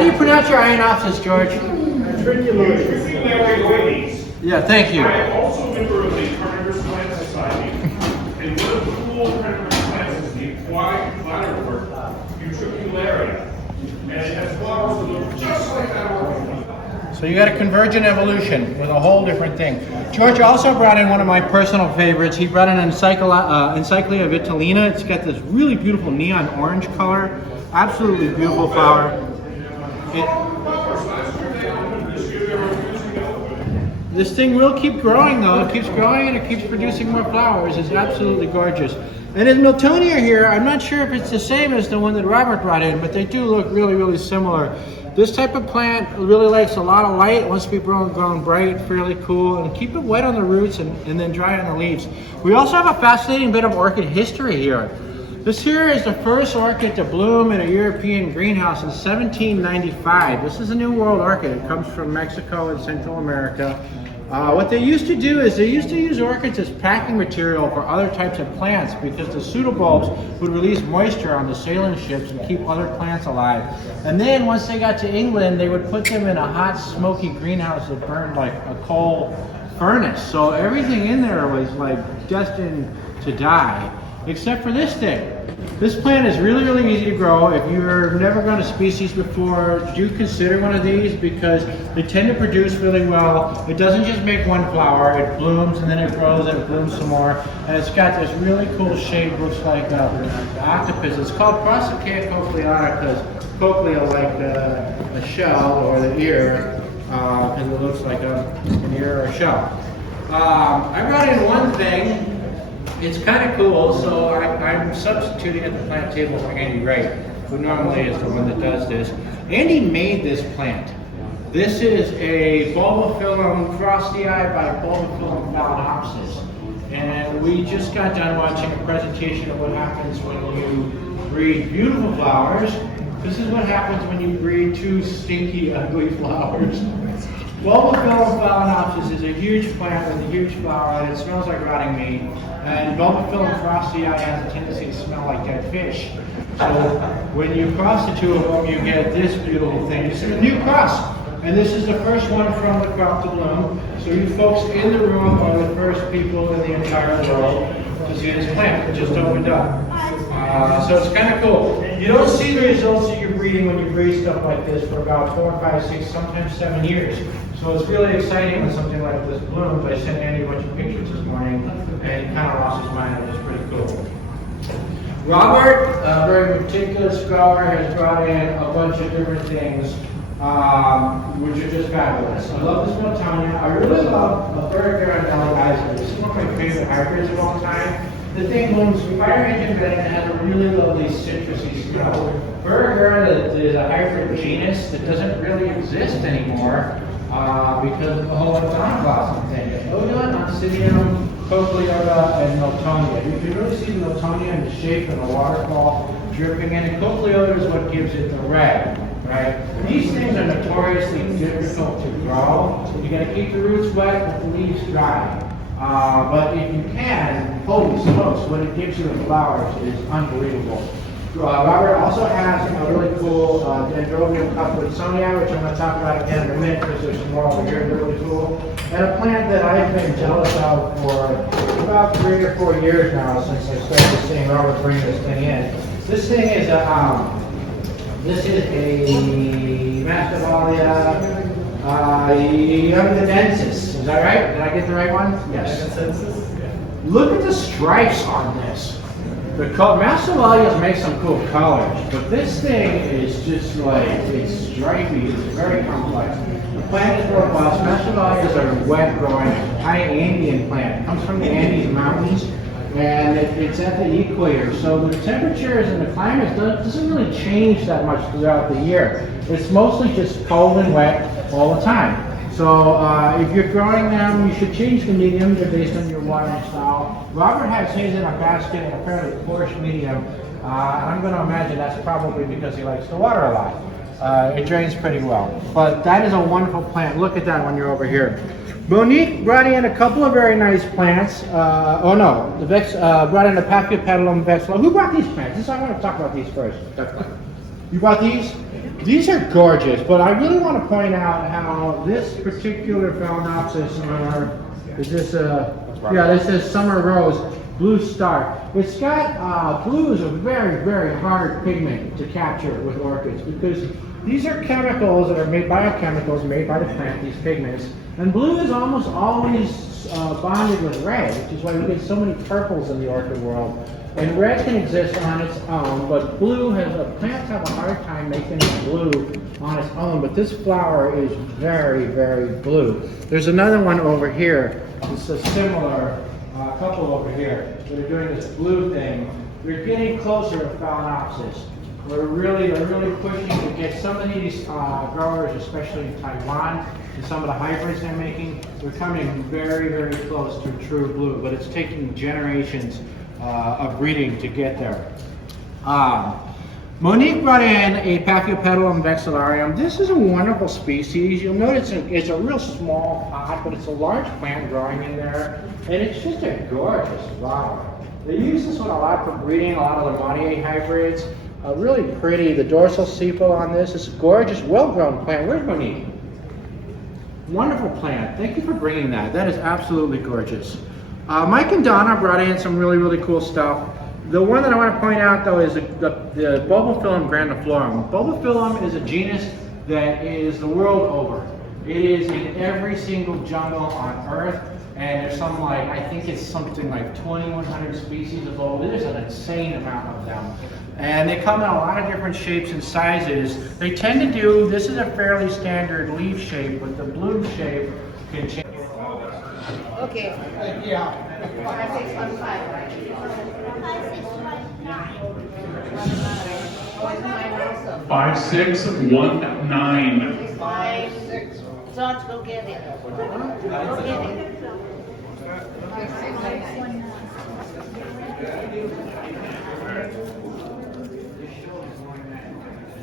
How do you pronounce your Ionopsis, George? Yeah, thank you. I am also a member of the Carnivorous Plant Society, and one of the cool carnivorous plants is the aquatic bladderwort, Utricularia. And it has flowers that look just like that orchid. So you got a convergent evolution with a whole different thing. George also brought in one of my personal favorites. He brought in an Encyclia Vitellina. It's got this really beautiful neon orange color. Absolutely beautiful flower. This thing will keep growing though. It keeps growing and it keeps producing more flowers. It's absolutely gorgeous. And his Miltonia here, I'm not sure if it's the same as the one that Robert brought in, but they do look really, really similar. This type of plant really likes a lot of light, wants to be grown bright, fairly cool, and keep it wet on the roots and then dry on the leaves. We also have a fascinating bit of orchid history here. This here is the first orchid to bloom in a European greenhouse in 1795. This is a New World orchid. It comes from Mexico and Central America. What they used to do is they used to use orchids as packing material for other types of plants because the pseudobulbs would release moisture on the sailing ships and keep other plants alive. And then once they got to England, they would put them in a hot, smoky greenhouse that burned like a coal furnace. So everything in there was like destined to die, except for this thing. This plant is really, really easy to grow. If you've never grown a species before, do consider one of these because they tend to produce really well. It doesn't just make one flower, it blooms and then it grows and it blooms some more. And it's got this really cool shape, looks like an octopus. It's called Prosochaea cochleata because cochlea like a shell or the ear, because it looks like an ear or a shell. I brought in one thing. It's kind of cool, so I'm substituting at the plant table for Andy Wright, who normally is the one that does this. Andy made this plant. This is a Bulbophyllum crossed-eye by Bulbophyllum phalaenopsis. And we just got done watching a presentation of what happens when you breed beautiful flowers. This is what happens when you breed two stinky, ugly flowers. Bulbophyllum phalaenopsis is a huge plant with a huge flower and it smells like rotting meat. And Bulbophyllum crossed-eye has a tendency to smell like dead fish. So when you cross the two of them, you get this beautiful thing. This is a new cross. And this is the first one from the crop to bloom. So you folks in the room are the first people in the entire world to see this plant. It just opened up. So it's kind of cool. You don't see the results of your breeding when you breed stuff like this for about 4, 5, 6, sometimes 7 years. So it's really exciting when something like this blooms. I sent Andy a bunch of pictures this morning and he kind of lost his mind. It was pretty cool. Robert, a very meticulous scholar, has brought in a bunch of different things which are just fabulous. I love this Miltonia. I really love a Burger. This is one of my favorite hybrids of all time. The thing blooms fire engine red and has a really lovely citrusy smell. Burger is a hybrid genus that doesn't really exist anymore because of the whole Odontoglossum thing. Odon, Oncidium, Cochleota, and Miltonia. You can really see the Miltonia in the shape of the waterfall dripping in, and Cochleota is what gives it the red. Right? These things are notoriously difficult to grow. You got to keep the roots wet but the leaves dry. But if you can, holy smokes, what it gives you in flowers is unbelievable. Robert also has a really cool Dendrobium Cuthbertsonia, which I'm going to talk about again in a minute because there's some more over here that are really cool. And a plant that I've been jealous of for about 3 or 4 years now since I started seeing Robert bring this thing in. This thing is a Masdevallia youngdanensis. Is that right? Did I get the right one? Yes. Look at the stripes on this. The Masdevallias make some cool colors, but this thing is just like, it's stripy, it's very complex. The plant is robust. Masdevallias are wet growing, high Andean plant. It comes from the Andes Mountains, and it's at the equator. So the temperatures and the climate doesn't really change that much throughout the year. It's mostly just cold and wet all the time. So if you're growing them, you should change the medium based on your watering style. Robert has his in a basket in a fairly coarse medium. And I'm going to imagine that's probably because he likes to water a lot. It drains pretty well. But that is a wonderful plant. Look at that when you're over here. Monique brought in a couple of very nice plants. Brought in a Paphiopedilum vexilla. Who brought these plants? I want to talk about these first. You brought these? These are gorgeous, but I really want to point out how this particular Phalaenopsis this is Summer Rose Blue Star. It's got, blue is a very, very hard pigment to capture with orchids because these are chemicals that are made, biochemicals made by the plant, these pigments. And blue is almost always bonded with red, which is why we get so many purples in the orchid world. And red can exist on its own, but plants have a hard time making it blue on its own, but this flower is very, very blue. There's another one over here. It's a similar couple over here that are doing this blue thing. We're getting closer to Phalaenopsis. We're really pushing to get some of these growers, especially in Taiwan, and some of the hybrids they're making, they're coming very, very close to true blue, but it's taking generations of breeding to get there. Monique brought in a Paphiopedilum vexillarium. This is a wonderful species. You'll notice it's a real small pot, but it's a large plant growing in there, and it's just a gorgeous flower. They use this one a lot for breeding, a lot of the Monnier hybrids. Really pretty. The dorsal sepal on this is a gorgeous, well-grown plant. Where's Monique? Wonderful plant. Thank you for bringing that. That is absolutely gorgeous. Mike and Donna brought in some really, really cool stuff. The one that I want to point out, though, is the Bulbophyllum grandiflorum. Bulbophyllum is a genus that is the world over. It is in every single jungle on Earth, and there's some I think it's something like 2,100 species of bulb. There's an insane amount of them. And they come in a lot of different shapes and sizes. They tend to do, this is a fairly standard leaf shape, but the bloom shape can change. Okay. Yeah. 5615, right? 5619. 5619. 56. George, go get it. Go get it.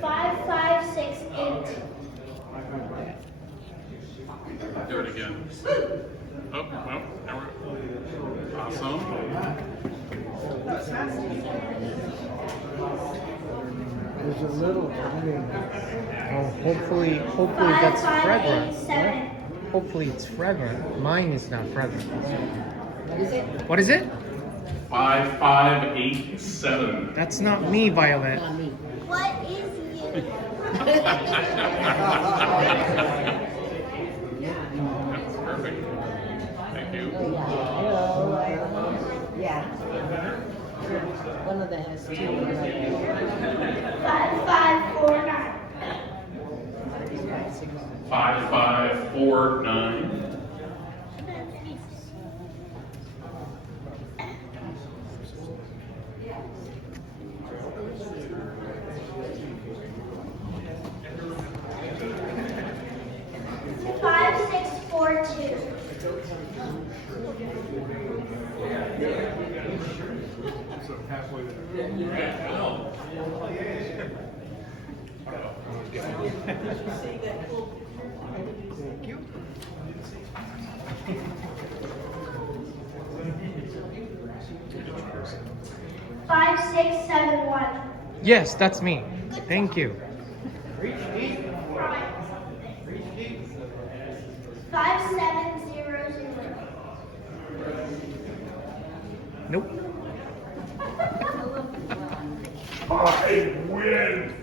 5568. Do it again. Oh, well, there we Awesome. There's a little. Oh, hopefully that's fragrant. 5587. Hopefully it's fragrant. Mine is not fragrant. What is it? What is it? 5587. That's not me, Violet. Not me. What is you? Perfect. Thank you. Oh, yeah. Hello. Yeah. One of them has two. 5549. 5549. 5642. 5671. Yes, that's me. Thank you. 5700. Nope. I win.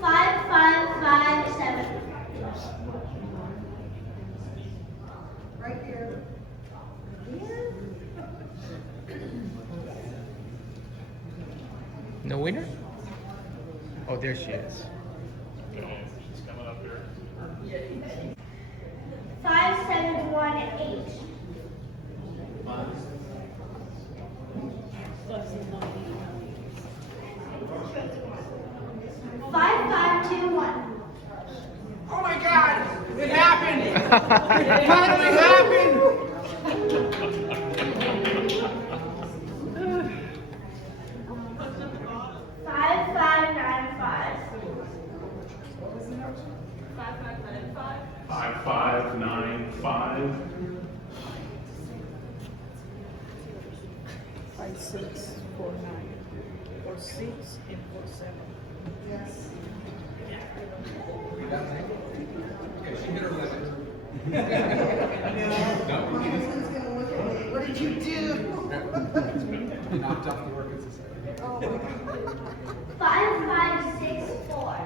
5557. Right here. No winner? Oh, there she is. She's coming up here. 5718. 5521. Oh my God! It happened! It finally happened! 5595. 5595. 5649. 4-6 and 4-7. Okay, she hit her limit. What did you do? You knocked off the Orchid Society. 5564.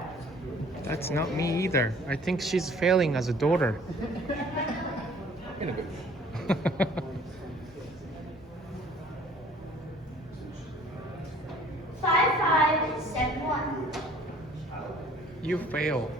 That's not me either. I think she's failing as a daughter. In a bit. 5571. You fail.